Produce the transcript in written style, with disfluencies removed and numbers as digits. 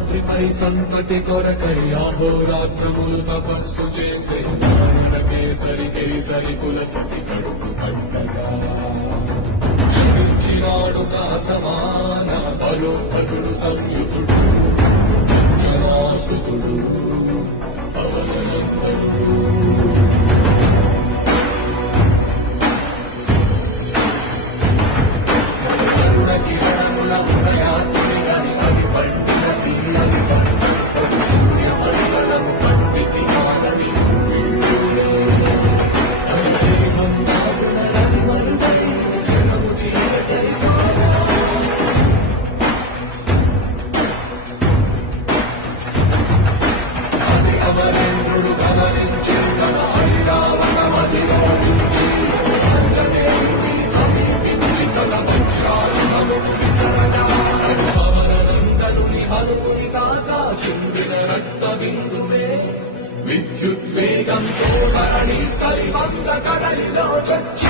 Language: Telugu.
రాత్రిపై సంతతి కొరకై అహోరాత్రములు తపస్సు చేసే నారుల కేసరి కేసరి కులసతి కడుపు పట్టగా జనించినాడు కా సమాన బలోపతుడు సంయుతుడు జనాసుతుడు పవనందరుడు అమరేంద్రుడు గమనించి తన ఐరావతమది రోధించి ఆంజనేయుని సమీపించి తన వజ్రాలను విసరగా పవనందనుని హనుని కాగా చిందిన రక్త బిందువే విద్యుద్వేగంతో ధరణి స్థలి వంద కడలిలో చచ్చి